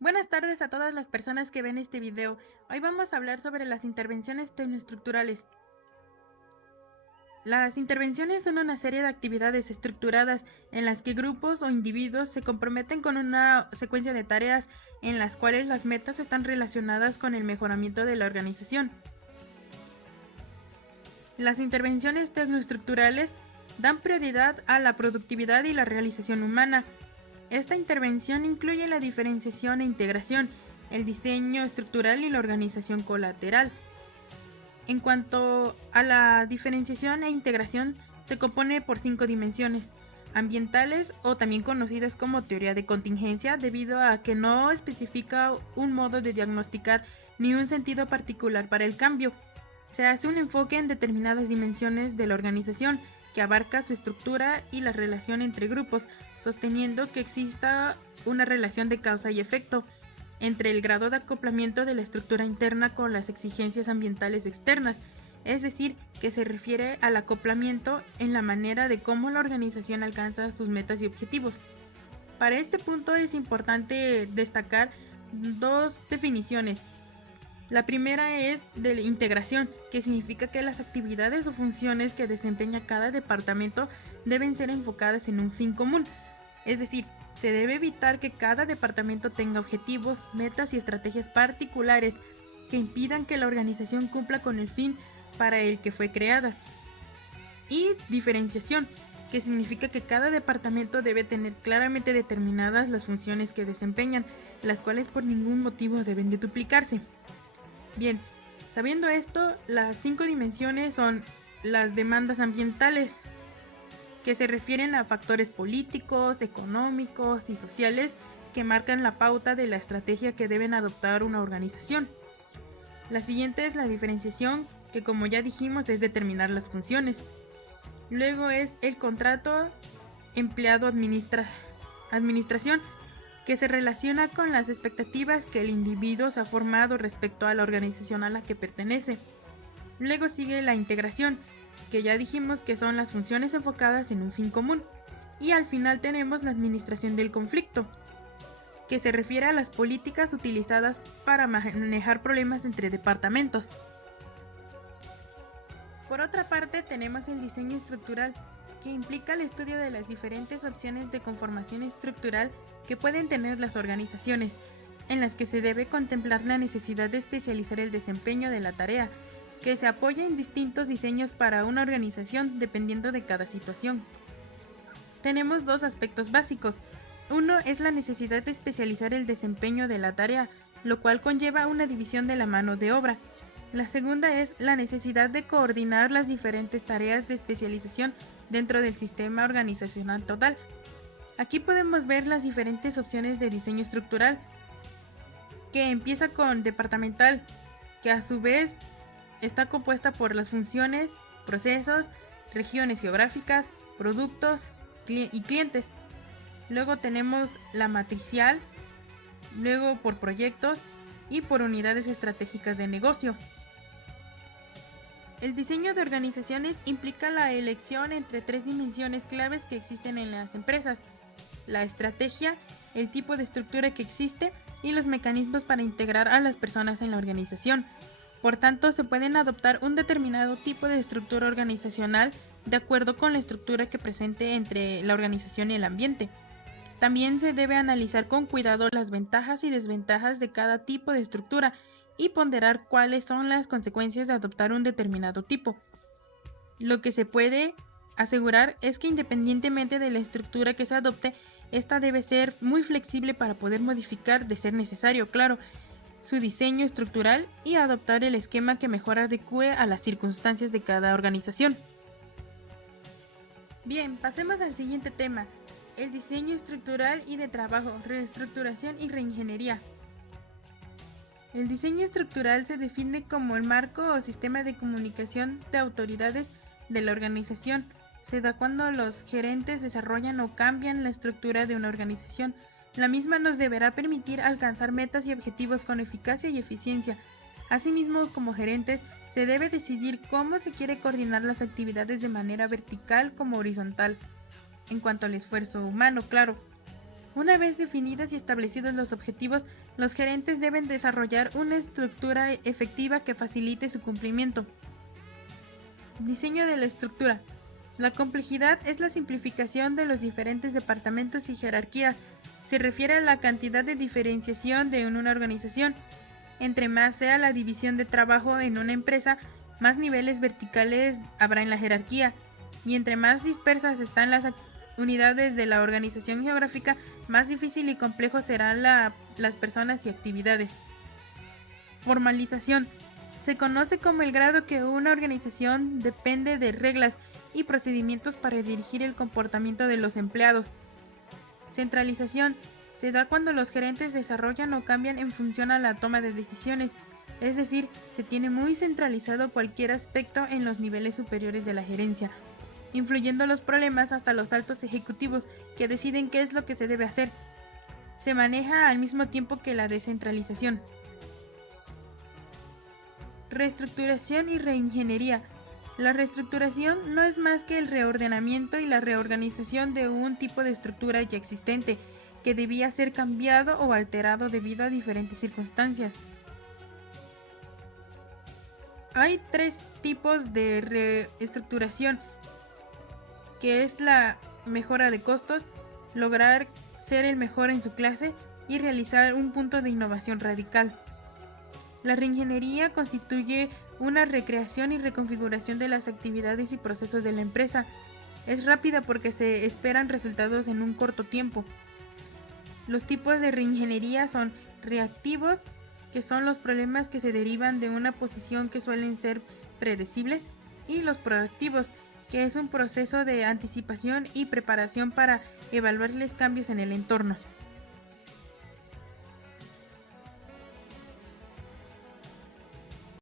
Buenas tardes a todas las personas que ven este video. Hoy vamos a hablar sobre las intervenciones tecnoestructurales. Las intervenciones son una serie de actividades estructuradas en las que grupos o individuos se comprometen con una secuencia de tareas en las cuales las metas están relacionadas con el mejoramiento de la organización. Las intervenciones tecnoestructurales dan prioridad a la productividad y la realización humana. Esta intervención incluye la diferenciación e integración, el diseño estructural y la organización colateral. En cuanto a la diferenciación e integración, se compone por 5 dimensiones ambientales, o también conocidas como teoría de contingencia, debido a que no especifica un modo de diagnosticar ni un sentido particular para el cambio. Se hace un enfoque en determinadas dimensiones de la organización, que abarca su estructura y la relación entre grupos, sosteniendo que exista una relación de causa y efecto entre el grado de acoplamiento de la estructura interna con las exigencias ambientales externas, es decir, que se refiere al acoplamiento en la manera de cómo la organización alcanza sus metas y objetivos. Para este punto es importante destacar dos definiciones. La primera es de la integración, que significa que las actividades o funciones que desempeña cada departamento deben ser enfocadas en un fin común, es decir, se debe evitar que cada departamento tenga objetivos, metas y estrategias particulares que impidan que la organización cumpla con el fin para el que fue creada. Y diferenciación, que significa que cada departamento debe tener claramente determinadas las funciones que desempeñan, las cuales por ningún motivo deben de duplicarse. Bien, sabiendo esto, las 5 dimensiones son las demandas ambientales, que se refieren a factores políticos, económicos y sociales que marcan la pauta de la estrategia que deben adoptar una organización. La siguiente es la diferenciación, que como ya dijimos es determinar las funciones. Luego es el contrato empleado-administración, que se relaciona con las expectativas que el individuo se ha formado respecto a la organización a la que pertenece. Luego sigue la integración, que ya dijimos que son las funciones enfocadas en un fin común. Y al final tenemos la administración del conflicto, que se refiere a las políticas utilizadas para manejar problemas entre departamentos. Por otra parte, tenemos el diseño estructural, que implica el estudio de las diferentes opciones de conformación estructural que pueden tener las organizaciones, en las que se debe contemplar la necesidad de especializar el desempeño de la tarea, que se apoya en distintos diseños para una organización dependiendo de cada situación. Tenemos dos aspectos básicos. Uno es la necesidad de especializar el desempeño de la tarea, lo cual conlleva una división de la mano de obra. La segunda es la necesidad de coordinar las diferentes tareas de especialización dentro del sistema organizacional total. Aquí podemos ver las diferentes opciones de diseño estructural, que empieza con departamental, que a su vez está compuesta por las funciones, procesos, regiones geográficas, productos y clientes. Luego tenemos la matricial, luego por proyectos y por unidades estratégicas de negocio. El diseño de organizaciones implica la elección entre 3 dimensiones claves que existen en las empresas: la estrategia, el tipo de estructura que existe y los mecanismos para integrar a las personas en la organización. Por tanto, se pueden adoptar un determinado tipo de estructura organizacional de acuerdo con la estructura que presente entre la organización y el ambiente. También se debe analizar con cuidado las ventajas y desventajas de cada tipo de estructura y ponderar cuáles son las consecuencias de adoptar un determinado tipo. Lo que se puede asegurar es que independientemente de la estructura que se adopte, esta debe ser muy flexible para poder modificar, de ser necesario, claro, su diseño estructural y adoptar el esquema que mejor adecue a las circunstancias de cada organización. Bien, pasemos al siguiente tema: el diseño estructural y de trabajo, reestructuración y reingeniería. El diseño estructural se define como el marco o sistema de comunicación de autoridades de la organización. Se da cuando los gerentes desarrollan o cambian la estructura de una organización. La misma nos deberá permitir alcanzar metas y objetivos con eficacia y eficiencia. Asimismo, como gerentes, se debe decidir cómo se quiere coordinar las actividades de manera vertical como horizontal, en cuanto al esfuerzo humano, claro. Una vez definidos y establecidos los objetivos, los gerentes deben desarrollar una estructura efectiva que facilite su cumplimiento. Diseño de la estructura. La complejidad es la simplificación de los diferentes departamentos y jerarquías. Se refiere a la cantidad de diferenciación de una organización. Entre más sea la división de trabajo en una empresa, más niveles verticales habrá en la jerarquía. Y entre más dispersas están las unidades de la organización geográfica, más difícil y complejo serán las personas y actividades. Formalización. Se conoce como el grado que una organización depende de reglas y procedimientos para dirigir el comportamiento de los empleados. Centralización. Se da cuando los gerentes desarrollan o cambian en función a la toma de decisiones, es decir, se tiene muy centralizado cualquier aspecto en los niveles superiores de la gerencia, influyendo los problemas hasta los altos ejecutivos que deciden qué es lo que se debe hacer. Se maneja al mismo tiempo que la descentralización. Reestructuración y reingeniería. La reestructuración no es más que el reordenamiento y la reorganización de un tipo de estructura ya existente, que debía ser cambiado o alterado debido a diferentes circunstancias. Hay 3 tipos de reestructuración, que es la mejora de costos, lograr ser el mejor en su clase y realizar un punto de innovación radical. La reingeniería constituye una recreación y reconfiguración de las actividades y procesos de la empresa. Es rápida porque se esperan resultados en un corto tiempo. Los tipos de reingeniería son reactivos, que son los problemas que se derivan de una posición que suelen ser predecibles, y los proactivos, que es un proceso de anticipación y preparación para evaluar los cambios en el entorno.